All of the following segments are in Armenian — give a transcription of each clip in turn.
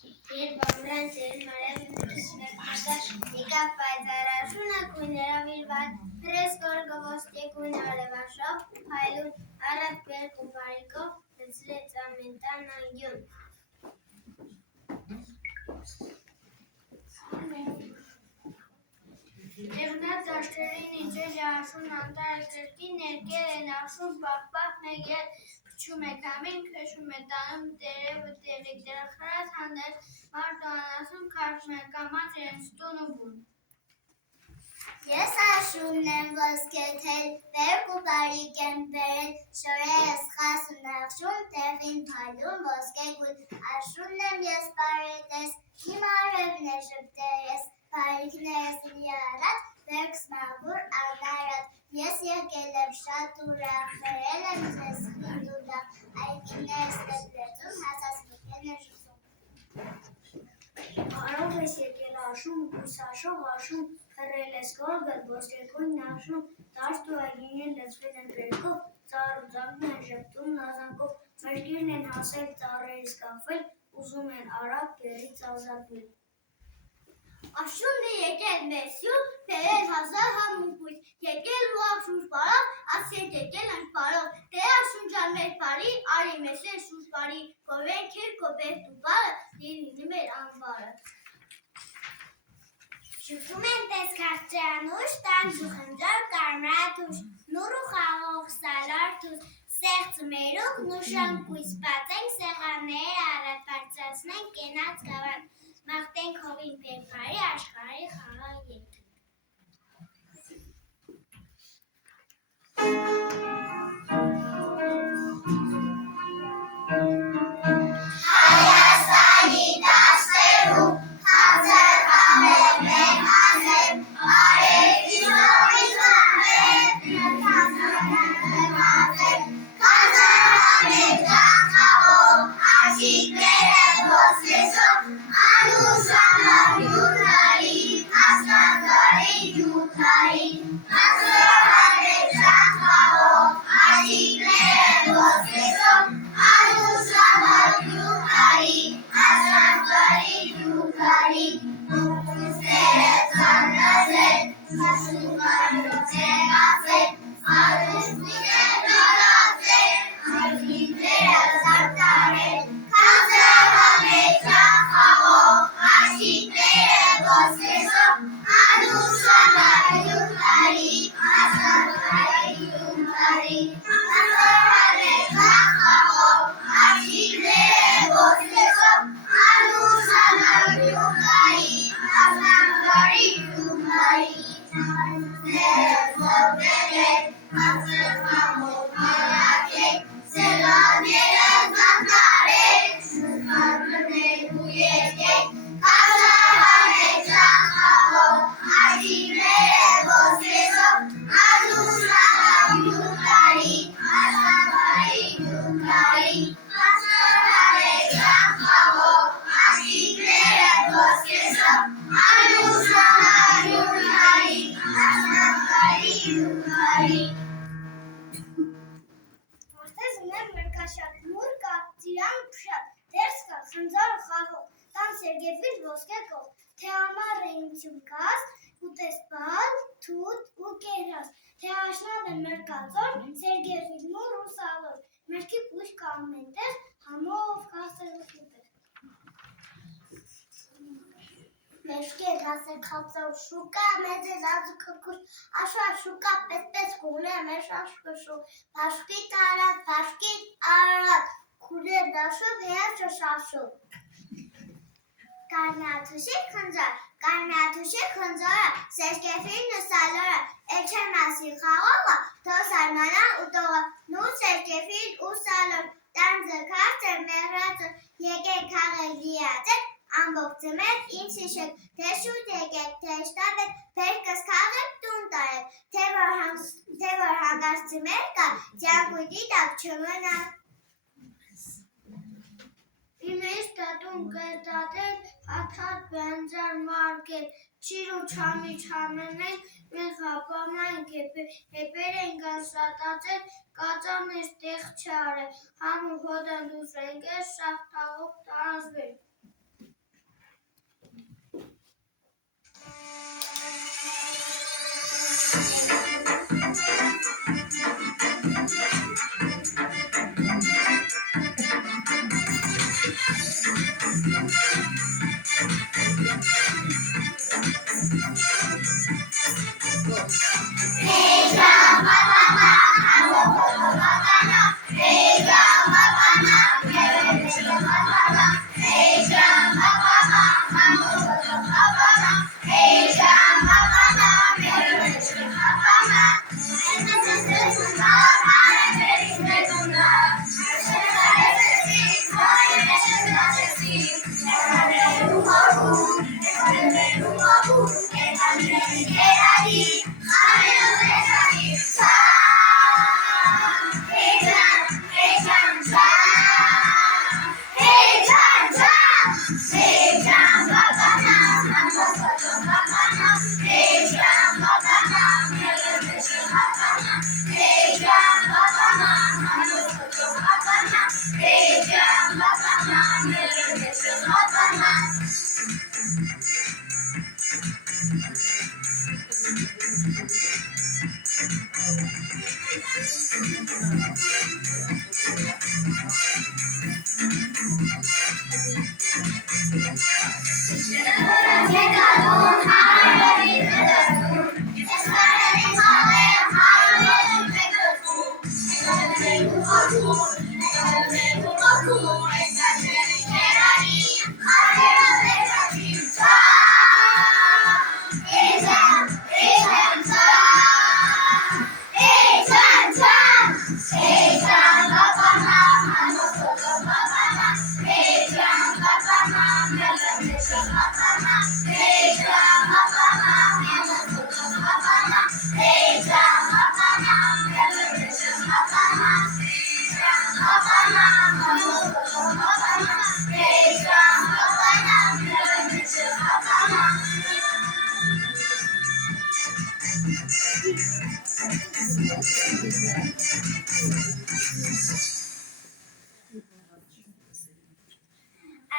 Երբ ամրան ծերն արև նկաշ եկավ պայծառաշունը կույներով իր վար հրեսկոր գվոստե կույն արևաշով փայլուն առատ բերք ու բարիկով լցրեց ամեն տան անգյուն։ Եղնած դաշտերին իջել է աշուն անտարը կրկին ներկել են աշուն պապ մեգել փչում է կամին քշում է տանում տերևը տեղի դրախրած հանդերձ մարդու անասուն քաշում է կամած իրենց տուն ու բուն։ Ես աշունն եմ ոսկեթել, բերք ու բարիք եմ բերել, շորերս խասուն աղշուն, տեղին փայլուն ոսկե գույն, աշունն եմ ես բարետես, իմ արևն է շպտերես, բարիքներս մի առատ, բերքս մաղուր անարատ, ես եկել եմ շատ ուրախ, բերել եմ ձեզ խինդ ու լավ, այգիներս դեպլեցում, հասած մեկեն է ժուզում։ Արով ես եկել աշուն, բուսաշող աշուն, հռել ես գորգդ, ոսկեգույն աշուն, դաշտ ու այգիներ լցվել են բերքով, ծառ ու ձագն են ժպտում նազանքով, մրգիրն են հասել ծառերից կախվել, ուզում են արագ գերից ազատվել։ Աշունն է եկել մեզ հյուր, բերել հազար համուկույց, եկել ու աշուն շպարով, ասենք եկել են շպարով, դե աշուն ջան մեր բարի, արի մեզ էլ շուշ բարի, գովեն քեր կոպերտ ու բարը, դիրինի մեր անվարը։ Շուտում են պես կարճանուշ, տան ժուխնջոր կարմրատուշ, նուր ու խաղող սալարտուշ, սեղծ մերուկ, նուշան կույս պացենք, սեղաններ առատ բարձրացնենք կենած գավան, մաղթենք հովին պերպարի աշխարի խաղա եկ։ Հայաստանի դաշտերում խազեր խամեր մեր հաներ, արևի ժողից հաներ, նրթաններ հաներ, խազեր հաներ ճախավոր, աշիկներ են ոսկեսով, անուշանար յութարի, ասնանվարի յութարի, խազեր հաներ ճախավոր, աշիկներ են ոսկեսով, անուշանար յութարի, ասնանվարի յութարի, ուկուսները ծանրացել, շշուկանոց են ասել, արուշտուներ նորացել, արվիները զարտարել, խազեր հաներ ճախավոր, աշիկները ոսկեսով, անուշանար յութարի, ասնանվարի յութարի, խազեր հաներ ճախավոր, աշիկները ոսկեսով, անուշանար յութարի, ասնանվարի յութարի, ները զոհվել են, խազեր խամով հարակել, սելաները զանտարել, շուխաններ ու եկել, խազեր հաներ ճախավոր, աշիկները ոսկեսով, անուշանար յութարի, ասնանվարի յութարի, խազեր հաներ ճախավոր, աշիկները ոսկեսով, անուշանար յութարի, ասնանվարի յութարի։ Մարդես ունեմ մրգաշատ, նուր կա, ծիրան փշատ, դերս կա, խնձորը խաղող, տան սերգևիր ոսկե կող, թե ամառ էին ցուկած, ուտես բալ, թութ ու կերած, թե աշնան է մրգածոր, սերգևիր նուր ու սալոր, մրգի բույր կա ամենտեղ, համով կասել ու խիպեր։ Մեջքեր հասել խացավ շուկա, մեծ է լազու քրքուշ, աշար շուկա պես կուլե մեր շաշկշու, բաշկի տարատ, բաշկի արատ, քուրեր դաշով հեաշը շաշով։ Կարնաթուշի խնձորը, սերկեֆիրն ու սալորը, էչեր մասի խաղողը, թոսարմանա ու տողը, նու սերկեֆիր ու սալոր, տան ձգարցեր մեղրածր, եկեք քաղել լիածեր, ամբող ձմեր, ինձ հիշեք, թե շուտ եկեք, թե շտապեք, բերքս քաղեք տուն տարեք, թե որ հանդարց ձմեր կա, ձյանկույտի տակ չմնա։ Իմեջ տատուն կրտատել, հաթատ բենձար մարկել, չիր ու չամի չամենենք, մենք հապամանք հեպեր ենք անսատացել, կածամներ տեղ չարել, համու հոդան դուս ենք ես շաղթաղող տարազվել։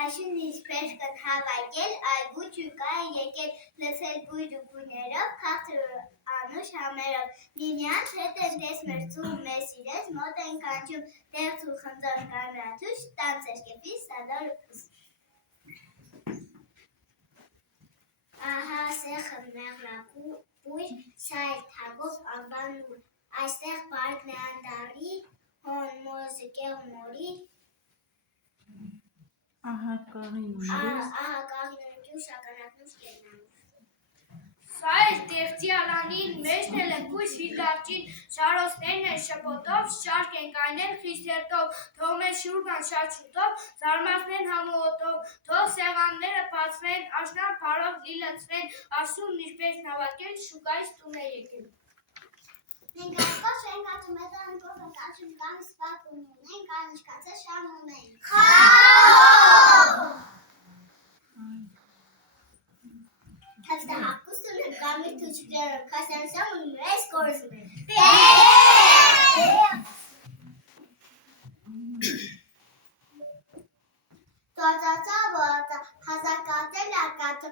Այսին ինչպես կթավակել, այգու ջուկա է եկել, լսել բույր ու գույներով, քաղցր ու անուշ համերով, միմյանց հետ են տես մրցում, մեզ իրենց մոտ են կանչում, դեղց ու խնձոր կանրաթուշ, տանցեր կեպի սադոր ու փուս։ Ահա սեղը մեղրակու բույր, սա էլ թագով անվան ուր, այստեղ պարկն է անդարի, հոն մոզկեղ մորի, Ահա կաղին ու շագանակնուշ կերնանուշ։ Սա էլ տեղծի ալանին մեջն էլ են կույս հիդարճին, շարոսներն են շպոտով, շարք են կայնել խիսերտով, թող մեզ շուրգան շատ շուտով, զարմացնեն համուոտով, թող սեղանները բացվեն, աշնան բարով լիլացվեն, ասումն ինչպես նավակել, շուկայից տուն է եկել։ Մենք արկոչ ենք ատում էտան կողն կաշում կամ սպակ ունենք, անիշկացը շամ ունենք։ Խաղ! Հստա հակուստուն են կամիր թուչկերով, կասյանսամ ու մեզ կորզում են։ Տոծացա ոտը, հազակատել ակատը,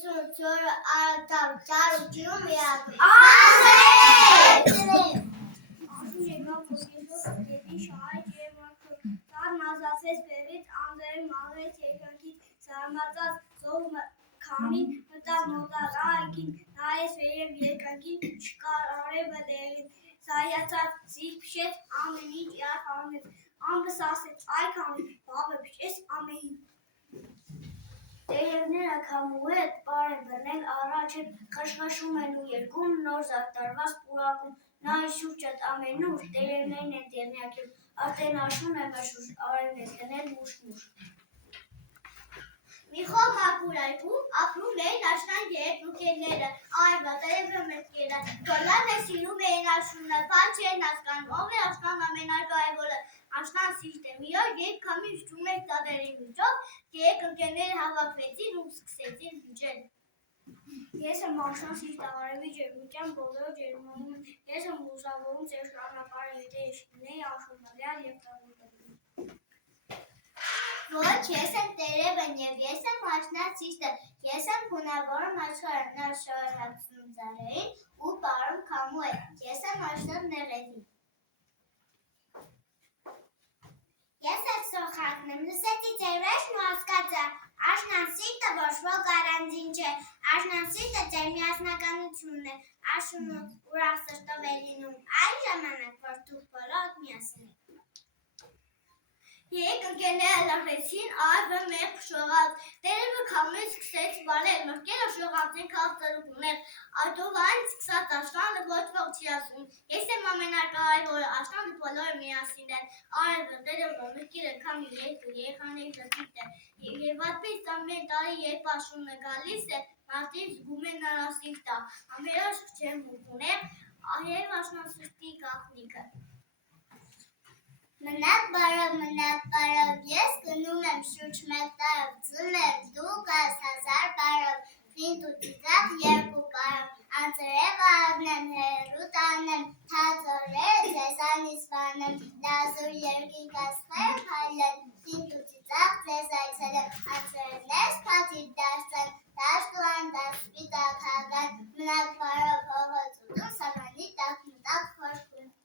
սուն ծորը արատավ, ճարու ջիրում իրակում։ Ասում եկավ ոգեզոր դեպի շահայտ և մարդում, ծար նազացեց բևից, անձերը մաղեց երկանքից, զարմացած զով քամին, մտավ մոտար այգին, նայեց վերև երկանքին, չկար արևը դեղին, զայացած զիր փշեց, ամեն ինչ իրար հանեց, ամբս ասեց, այ քամին, բավը փշեց ամեին։ Տերևները քամու հետ պար են բռնել առաջ հետ, խշխշում են ու երկում, նոր զարդարված պուրակում, նայ շուրջդ ամենուր, տերևներն են տեղնյակել, արդեն աշուն է մշուշ, արևն է տնել մուշ-մուշ։ Մի խոմ մակուր այգում ապրում էին աշնան երեք լուկերները, այրվա տերևը մտքերը, գոլան է սիրում էին աշունը, բան չեն հասկանում, ով է աշնան ամենակարևորը, աշնան սիրտ է, մի օր երբ քամին շճում էր ծառերի միջով, երեք ընկերները հավաքվեցին ու սկսեցին հնչել։ Ես եմ աշնան սիրտ արևի ջերմության բոլոր ջերմանում, ես եմ լուսավորում ձեր շարնակարը հետը եշկինեի աշունալյալ և տավուտելու։ Ոչ, ես եմ տերևն և ես եմ աշնան սիրտը, ես եմ հունավորում աշխարհը, նոր շորհացնում ծառերին ու պարում քամու է, ես եմ աշնան նեղերին։ Ես եմ սոխակն եմ, լսեցի ձեր վերջն ու հասկացա, աշնան սիրտը ոչ ոք առանձին չէ, աշնան սիրտը ձեր միասնականությունն է, աշունը ուրախ սրտով է լինում, այն ժամանակ, որ դուք բոլոր միասին եք։ Երեք ընկերները լռեցին, արևը մեկ փշողաց, տերևը քամուց սկսեց վարել, մրգերը շողացին քաղցր ու գունեղ, այդովան սկսած աշնանը ոչ ոք չի ասում, ես եմ ամենակարևորը, աշնանը բոլորը միասին են, արևը, տերևը, մրգերը, քամին, երկը, երեխաների ժպիտը, և այդպես ամեն տարի երբ աշունը գալիս է, մարդիկ զգում են նրա սիրտը, ամերաշք ջերմ ու գունեղ, և աշնան սրտի գաղտնիքը։ Մնաք բարով, ես գնում եմ շուրջ մեկ տարով, ձմեր դու գաս 1000 բարով, ֆինտ ու ծիծաղ 2 բարով, անձրև առնեմ, հեռու տանեմ, թաձորերը ձեզանից վանեմ, լազուր երկինքս խեր հայլեմ, ֆինտ ու ծիծաղ ձեզ այցելեմ, անձրևներս փաթիր դարձան, դաշտուան դասպիտակ հագան, մնաք բարով հողոց ուտում, սավանի տակ մտակ խորքում։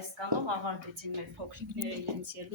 Այս կանով ավարտեցին մեր փոքրիկները իրենց ելույթը։